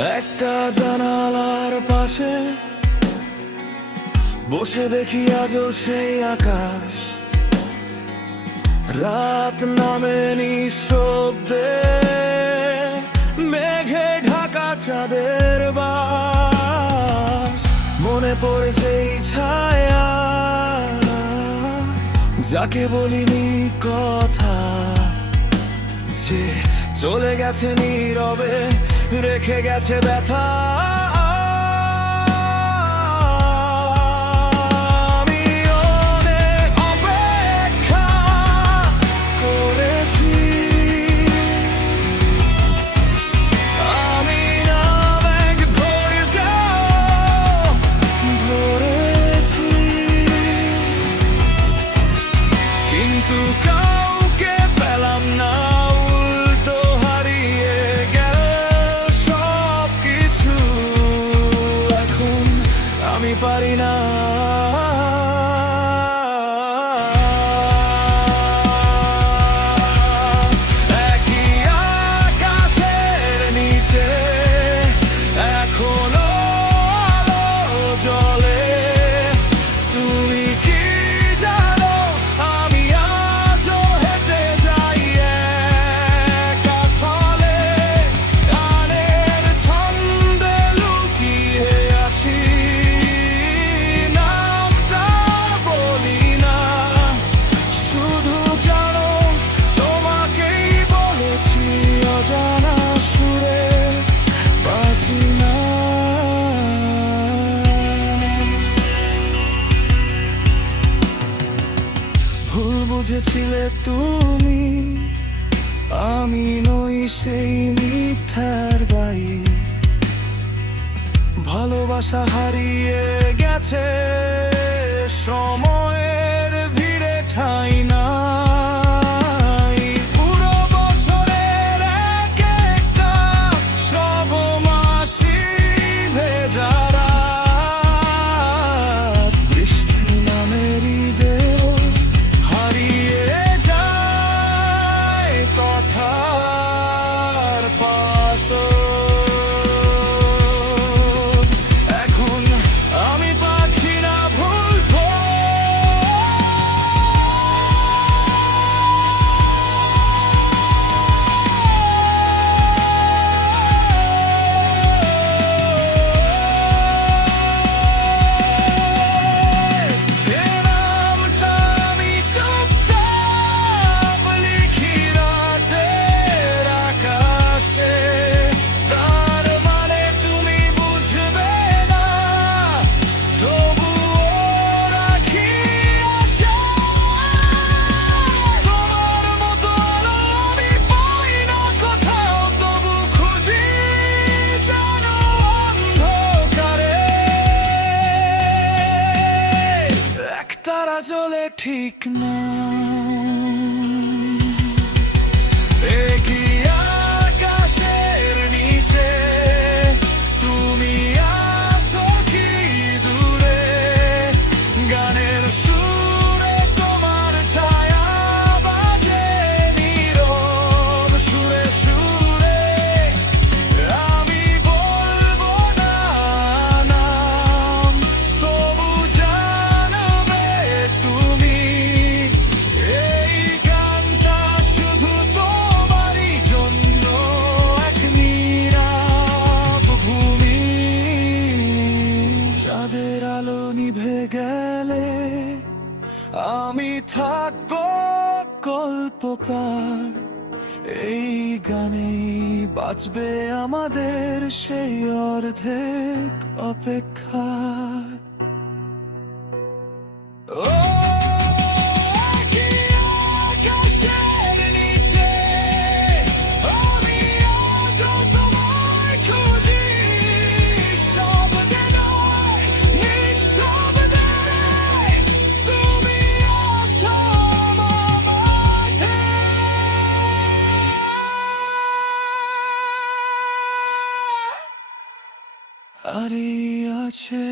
একটা জানালার পাশে বসে দেখি আজও সেই আকাশ, রাত নামে নিঃশব্দে, মেঘে ঢাকা চাঁদের বাস। মনে পড়ে সেই ছায়া, যাকে বলিনি কথা, যে চলে গেছে নীরবে, রেখে গেছে ব্যথা। আমি অনেক অপেক্ষা করেছি, আমি অনেক ধৈর্য ধরেছি, কিন্তু কাউকে পেলাম না। আমি পারি না একই আকাশের নিচে এখনো আলো জ্বলে। তুমি কি জানো আমি আজও হেঁটে যাই একা ফলে, গানের ছন্দে লুকিয়ে আছি। ভুল বুঝেছিলে তুমি, আমি নই সেই মিথ্যার দায়ী। ভালোবাসা হারিয়ে গেছে সময়ের ভিড়ে, ঠাঁই নাই। পুরো বছরের এক একটা সব মাসি ভেজা রাত, বৃষ্টি নামেরই দেও হারিয়ে যায় কথার পাতো। এখন আমি পারছি না ভুলবো, যে নামটা আমি চুপচাপ লিখি রাতের আকাশে, তার মানে তুমি বুঝবে না, তবুও রাখি আশা। তোমার মতো আলো আমি পাই না কোথাও, তবু খুঁজি যেন অন্ধকারে। একতারা জ্বলে ঠিক না, একই আকাশের নিচে তুমি আছো কি দূরে, গানের সুরে তোমার ছায়া বাজে নীরব সুরে সুরে। আমি বলবো না নাম, তবু জানবে তুমি, এই গানটা শুধু তোমারই জন্য, এক নীরব ভূমি। চাঁদের আলো নিভে গেলে আমি থাকবো গল্পকার, এই গানেই বাঁচবে আমাদের সেই অর্ধেক অপেক্ষা। ও একই আকাশের নিচে আমি আজও তোমায় খুঁজি, শব্দে নয় নিঃশব্দে, তুমি আছো আমার মাঝে। হারিয়ে আছে